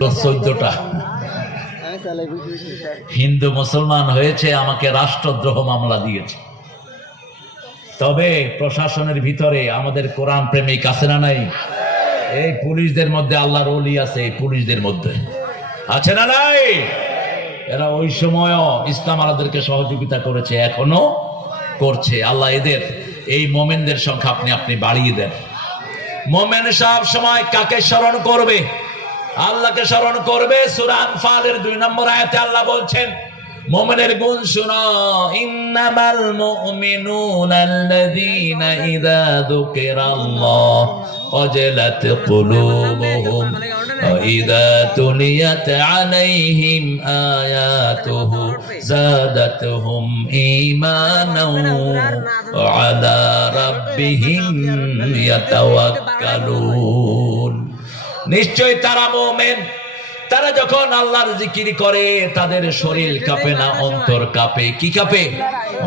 14টা হিন্দু মুসলমান হয়েছে, আমাকে রাষ্ট্রদ্রোহ মামলা দিয়েছে। তবে প্রশাসনের ভিতরে আমাদের কোরআন প্রেমিক আছে না নাই? এই পুলিশদের মধ্যে আল্লাহর ওলি আছে, এই পুলিশদের মধ্যে আছে না নাই? এরা ওই সময়ও ইসলাম আলাদেরকে সহযোগিতা করেছে, এখনো করছে। আল্লাহ এদের, এই মোমেনদের সংখ্যা আপনি বাড়িয়ে দেন। মোমেন সব সময় কাকে স্মরণ করবে? আল্লাহকে স্মরণ করবে। সূরা আনফালের 2 নম্বর আয়াতে আল্লাহ বলছেন, মুমিনের গুণ শুনো, ইন্নামাল মুমিনুনা আল্লাযীনা ইযা যুকিরাল্লাহ ওয়াজিলাত কুলুবুহুম ওয়া ইযা তুলিয়াত আলাইহিম আয়াতুহু যাদাতুহুম ঈমানাও ওয়া আলা রাব্বিহিম ইয়াতাওয়াক্কালুন। নিশ্চয় তারা মুমিন, তারা যখন আল্লাহর জিকির করে তাদের শরীর কাঁপে না, অন্তর কাঁপে। কি কাঁপে?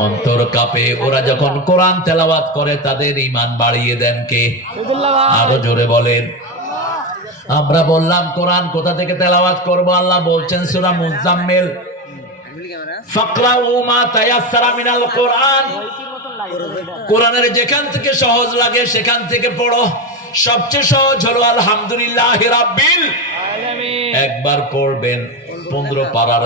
অন্তর কাঁপে। ওরা যখন কোরআন তেলাওয়াত করে তাদের ঈমান বাড়িয়ে দেন কে? আরো জোরে বলেন। আমরা বললাম কোরআন কোথা থেকে তেলাওয়াত করব? আল্লাহ বলছেন সূরা মুজাম্মিল, ফাকরাউ মা তায়াসসারা মিনাল কোরআন। কোরআনের যেখান থেকে সহজ লাগে সেখান থেকে পড়ো। সবচেয়ে সহজ হলো আলহামদুলিল্লাহি রাব্বিল আলামিন। একবার পড়বেন 15 পারার